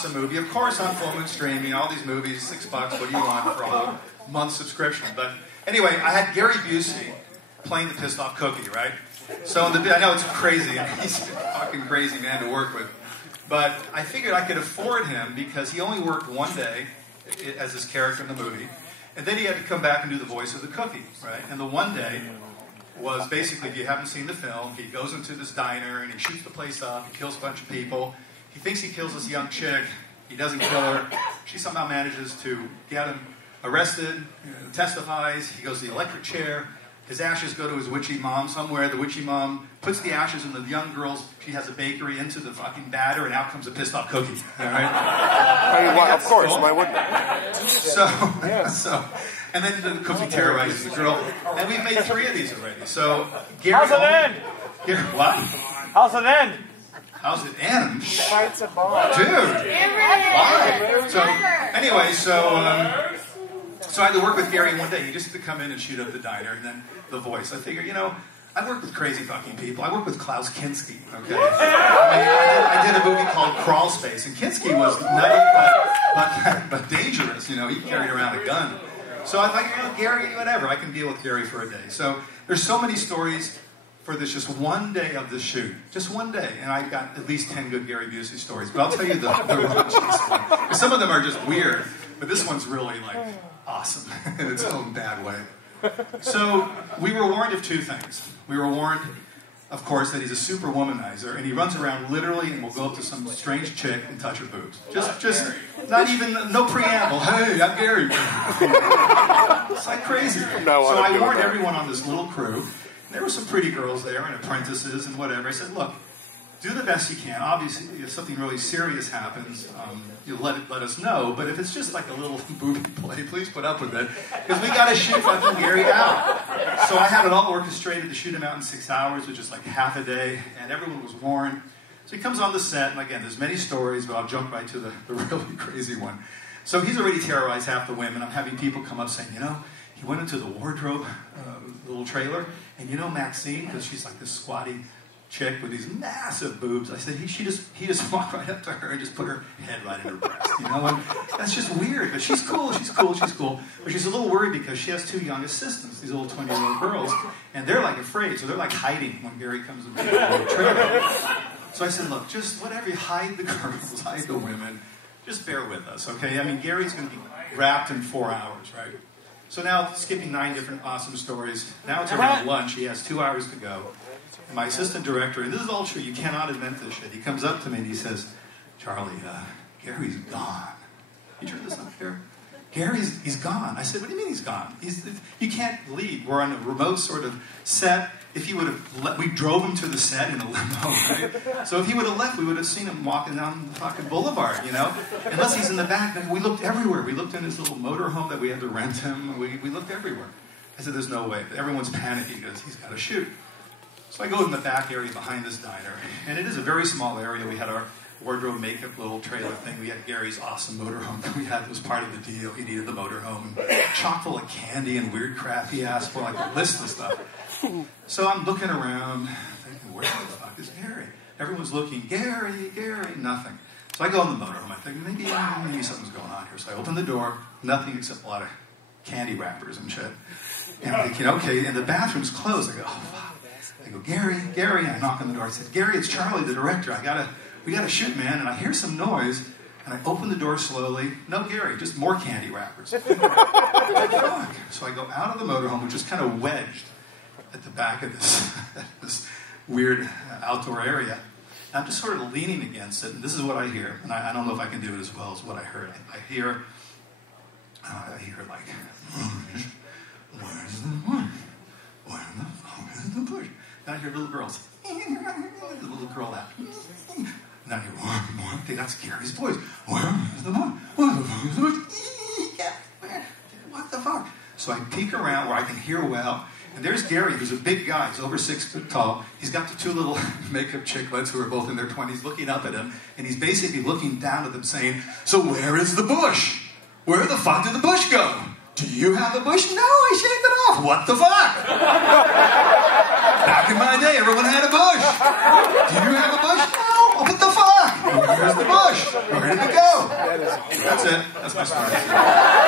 awesome movie. Of course, on Full Moon Streaming, all these movies, $6. What do you want for a whole month subscription? But anyway, I had Gary Busey playing the pissed off cookie, right? So I know it's crazy. He's a fucking crazy man to work with. But I figured I could afford him because he only worked one day as his character in the movie. And then he had to come back and do the voice of the cookie, right? And the one day was basically, if you haven't seen the film, he goes into this diner and he shoots the place up, he kills a bunch of people. He thinks he kills this young chick. He doesn't kill her. She somehow manages to get him arrested, testifies. He goes to the electric chair. His ashes go to his witchy mom somewhere. The witchy mom puts the ashes in the young girl's, she has a bakery, into the fucking batter, and out comes a pissed off cookie. All right? I mean, of course, why wouldn't it? And then the cookie terrorizes the girl. And we've made 3 of these already. So, Gary, how's it end? What? How's it end? How's it end? Fights a bomb. Dude. Why? So, anyway, so I had to work with Gary one day. He just had to come in and shoot up the diner, and then the voice. I figure, I work with crazy fucking people. I work with Klaus Kinski, okay? I did a movie called Crawl Space, and Kinski was nutty but dangerous. He carried around a gun. So I thought, Gary, whatever, I can deal with Gary for a day. So there's so many stories for this just one day of the shoot. Just one day. And I got at least 10 good Gary Busey stories. But I'll tell you the raunchiest one. Some of them are just weird, but this one's really, awesome in its own bad way. So we were warned of 2 things. We were warned, of course, that he's a super womanizer, and he runs around literally and will go up to some strange chick and touch her boobs. Just not even, no preamble. Hey, I'm Gary. It's like crazy. So I warned everyone on this little crew. And there were some pretty girls there and apprentices and whatever. I said, look, do the best you can. Obviously, if something really serious happens, you let us know. But if it's just like a little booby play, please put up with it. Because we got to shoot fucking Gary out. So I had it all orchestrated to shoot him out in 6 hours, which is like half a day. And everyone was warned. So he comes on the set. And again, there's many stories, but I'll jump right to the really crazy one. So he's already terrorized half the women. I'm having people come up saying, he went into the wardrobe, little trailer. And Maxine, because she's like this squatty chick with these massive boobs. I said, he just walked right up to her and just put her head right in her breast, And that's just weird, but she's cool. But she's a little worried because she has 2 young assistants, these little 20-year-old girls, and they're like afraid, so they're like hiding when Gary comes into the trailer. So I said, look, just whatever, you hide the girls, hide the women, just bear with us, okay? I mean, Gary's going to be wrapped in 4 hours, right? So now, skipping 9 different awesome stories, now it's around lunch, he has 2 hours to go. And my assistant director, and this is all true, you cannot invent this shit, he comes up to me and he says, Charlie, Gary's gone. You turn this up here? He's gone. I said, what do you mean he's gone? You can't leave. We're on a remote sort of set. If he would have we drove him to the set in a limo, right? So if he would have left, we would have seen him walking down the fucking boulevard, Unless he's in the back. We looked everywhere. We looked in his little motorhome that we had to rent him. We looked everywhere. I said, there's no way. Everyone's panicking because he's got to shoot. So I go in the back area behind this diner. And it is a very small area. We had our wardrobe makeup little trailer thing. We had Gary's awesome motorhome that we had. It was part of the deal. He needed the motorhome. And chock full of candy and weird crap he asked for, like a list of stuff. So I'm looking around, thinking, where the fuck is Gary? Everyone's looking, Gary, nothing. So I go in the motorhome. I think, maybe something's going on here. So I open the door, nothing except a lot of candy wrappers and shit. And I'm thinking, okay, and the bathroom's closed. I go, oh, fuck. I go, Gary. And I knock on the door. I said, Gary, it's Charlie, the director. We gotta shoot, man. And I hear some noise, and I open the door slowly. No Gary, just more candy wrappers. What the fuck? So I go out of the motorhome, which is kind of wedged at the back of this weird outdoor area. And I'm just sort of leaning against it, and this is what I hear. And I don't know if I can do it as well as what I heard. I hear like, where's the bush? Where the fuck is the bush? And I hear little girls. The little girl laugh. And I hear, more. That's Gary's voice. Where is the bush? Where the fuck is the bush? What the fuck? So I peek around where I can hear well. And there's Gary, who's a big guy. He's over 6 foot tall. He's got the 2 little makeup chicklets who are both in their 20s looking up at him. And he's basically looking down at them saying, so where is the bush? Where the fuck did the bush go? Do you have a bush? No, I shaved it off. What the fuck? Back in my day, everyone had a bush. Do you have a bush? No. What the fuck? Where's the bush? Where did it go? That's it. That's my story.